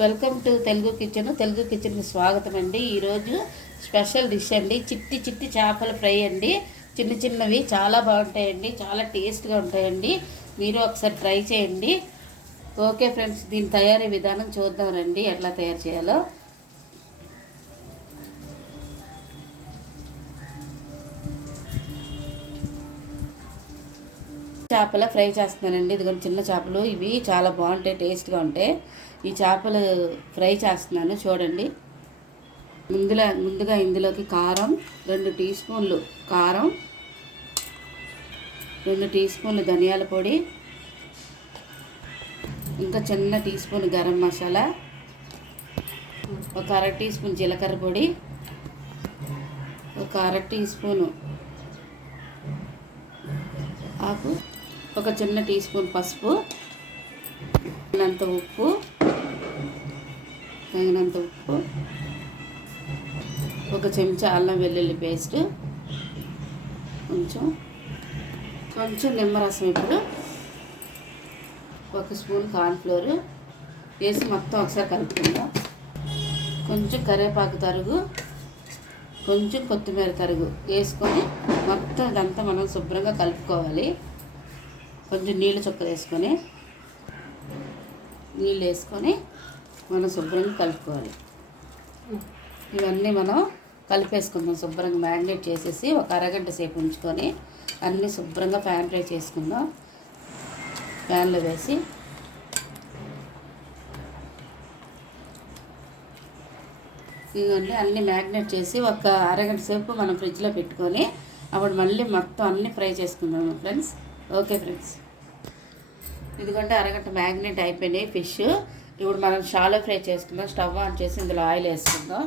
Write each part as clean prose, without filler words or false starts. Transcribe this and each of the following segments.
Welcome to Telugu కిచెన్కి స్వాగతం అండి. ఈరోజు స్పెషల్ డిష్ అండి, చిట్టి చిట్టి చేపల ఫ్రై అండి. చిన్న చిన్నవి చాలా బాగుంటాయండి, చాలా టేస్ట్గా ఉంటాయండి. మీరు ఒకసారి ట్రై చేయండి. ఓకే ఫ్రెండ్స్, దీని తయారీ విధానం చూద్దాం రండి, ఎట్లా తయారు చేయాలో. చేపల ఫ్రై చేస్తున్నానండి. ఇదిగో చిన్న చేపలు, ఇవి చాలా బాగుంటాయి, టేస్ట్గా ఉంటాయి. ఈ చేపలు ఫ్రై చేస్తున్నాను చూడండి. ముందుగా ఇందులోకి కారం 2 టీ స్పూన్లు కారం, 2 టీ స్పూన్లు ధనియాల పొడి, ఇంకా చిన్న టీ స్పూన్ గరం మసాలా, ఒక అర టీ స్పూన్ జీలకర్ర పొడి, ఒక అర టీ స్పూను ఆకు, ఒక చిన్న టీ స్పూన్ పసుపు, తగినంత ఉప్పు, ఒక చెంచా అల్లం వెల్లుల్లి పేస్ట్, కొంచెం నిమ్మరసం. ఇప్పుడు 1 స్పూన్ కార్న్ఫ్లోర్ వేసి మొత్తం ఒకసారి కలుపుకుందాం. కొంచెం కరివేపాకు తరుగు, కొంచెం కొత్తిమీర తరుగు వేసుకొని మొత్తం ఇదంతా మనం శుభ్రంగా కలుపుకోవాలి. కొంచెం నీళ్ళు వేసుకొని మనం శుభ్రంగా కలుపుకోవాలి. ఇవన్నీ మనం కలిపేసుకుందాం. శుభ్రంగా మ్యారినేట్ చేసేసి ఒక అరగంట సేపు ఉంచుకొని అన్నీ శుభ్రంగా ప్యాన్ ఫ్రై చేసుకుందాం. ప్యాన్లో వేసి ఇవన్నీ అన్నీ మ్యారినేట్ చేసి ఒక అరగంట సేపు మనం ఫ్రిడ్జ్లో పెట్టుకొని అప్పుడు మళ్ళీ మొత్తం అన్నీ ఫ్రై చేసుకుందాం ఫ్రెండ్స్. ఓకే ఫ్రెండ్స్, ఎందుకంటే అరగంట మ్యారినేట్ అయిపోయినాయి ఫిష్. ఇప్పుడు మనం షాలో ఫ్రై చేసుకుందాం. స్టవ్ ఆన్ చేసి ఇందులో ఆయిల్ వేసుకుందాం.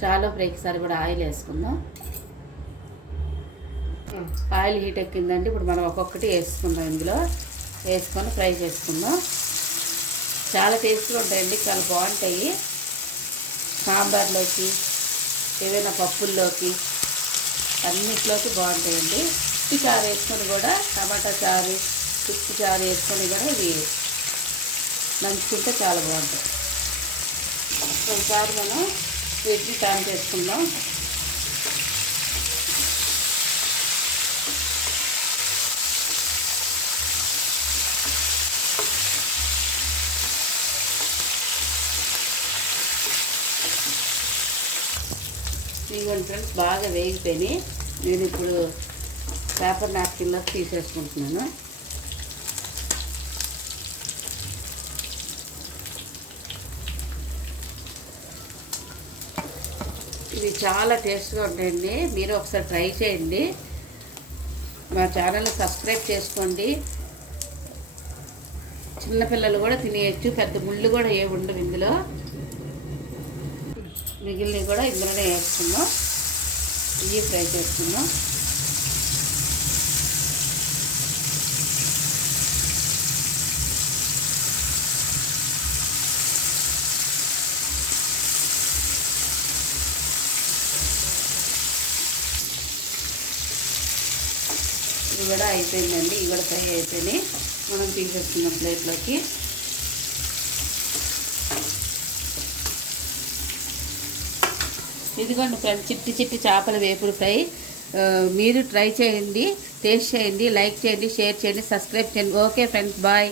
షాలో ఫ్రైకి సరిపడా ఆయిల్ వేసుకుందాం. ఆయిల్ హీట్ ఎక్కిందండి. ఇప్పుడు మనం ఒక్కొక్కటి వేసుకుందాం. ఇందులో వేసుకొని ఫ్రై చేసుకుందాం. చాలా టేస్ట్గా ఉంటాయండి, చాలా బాగుంటాయి. సాంబార్లోకి, ఏవైనా పప్పుల్లోకి, అన్నిట్లోకి బాగుంటాయండి. ఉప్పు చారు వేసుకొని కూడా, టమాటా చారు, ఉప్పు చారు వేసుకొని కూడా ఇవి నంచుకుంటే చాలా బాగుంటాయి. ఒకసారి మనం వీటిని టర్న్ చేసుకుందాం. ఇవన్నీ ఫ్రెండ్స్ బాగా వేగిపోయినాయి. నేను ఇప్పుడు పేపర్ నాప్కిన్లో తీసేసుకుంటున్నాను. ఇవి చాలా టేస్ట్గా ఉంటాయండి. మీరు ఒకసారి ట్రై చేయండి. మా ఛానల్ని సబ్స్క్రైబ్ చేసుకోండి. చిన్నపిల్లలు కూడా తినేయచ్చు, పెద్ద ముళ్ళు కూడా ఏ ఉండవు ఇందులో. మిగిలినవి కూడా ఇందులోనే వేసుకుందాం. ఇవి ఫ్రై చేసుకుందాం. ఇవి కూడా అయిపోయిందండి. ఇవి కూడా ఫ్రై అయిపోయినాయి. మనం తీసేసుకున్న ప్లేట్లోకి. ఇదిగోండి ఫ్రెండ్స్, చిట్టి చిట్టి చేపల వేపుడు ఫ్రై. మీరు ట్రై చేయండి, టేస్ట్ చేయండి, లైక్ చేయండి, షేర్ చేయండి, సబ్స్క్రైబ్ చేయండి. Okay friends, bye.